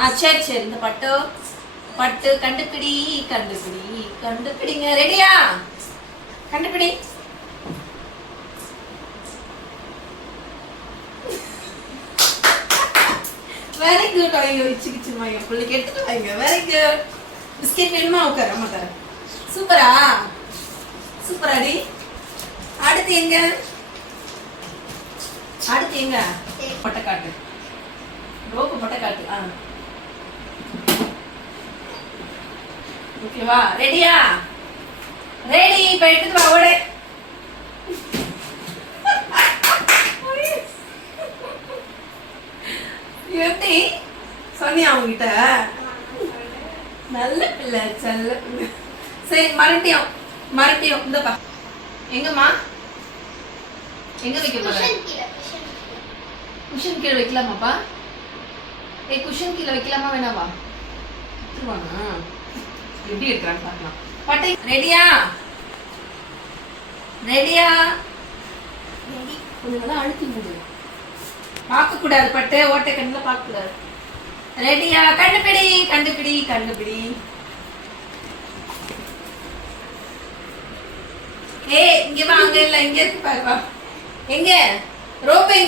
ஆ சரி சரி இந்த பட்டு பட்டு கண்டுபிடி கண்டுபிடி கண்டுபிடிங்க. ரெடியா கண்டுபிடி. வெரி குட் ஐயோ இச்சுக்கிச்சுமா என் பிள்ளைக்கு எடுத்துட்டு வாங்க. வெரி குட் பிஸ்கெட் வேணுமா? உட்கார அம்மா தரேன். சூப்பரா சூப்பராடி அடுத்து எங்க? அடுத்து எங்க? பொட்டக்காட்டு. ரோப்பு பொட்டக்காட்டு ஆ. ஓகேவா? ரெடியா? ரெடி. இப்ப எடுத்துட்டு வா ஓடு. எப்படி சொன்னியா அவங்ககிட்ட நல்ல பிள்ளை செல்ல பிள்ளை. சரி மறுபடியும் மறுபடியும் இந்தப்பா எங்கம்மா? எங்க வைக்க போற? குஷன் கீழே வைக்கலாமாப்பா? ஏய் குஷன் கீழே வைக்கலாமா வேணாவா எப்படி இருக்கிறான்னு பார்க்கலாம். பட்டை ரெடியா? ரெடியா? கொஞ்சம் அழுத்தி முடியும் பார்க்க கூடாது பட்டு ஓட்டை கண்ணில் பார்க்க கூடாது ரெடியா? கண்டுபிடி கண்டுபிடி கண்டுபிடி. ஏய் இங்க வா அங்க இல்ல இங்க இருக்கு பாரு வா. எங்க? ரோப் எங்க?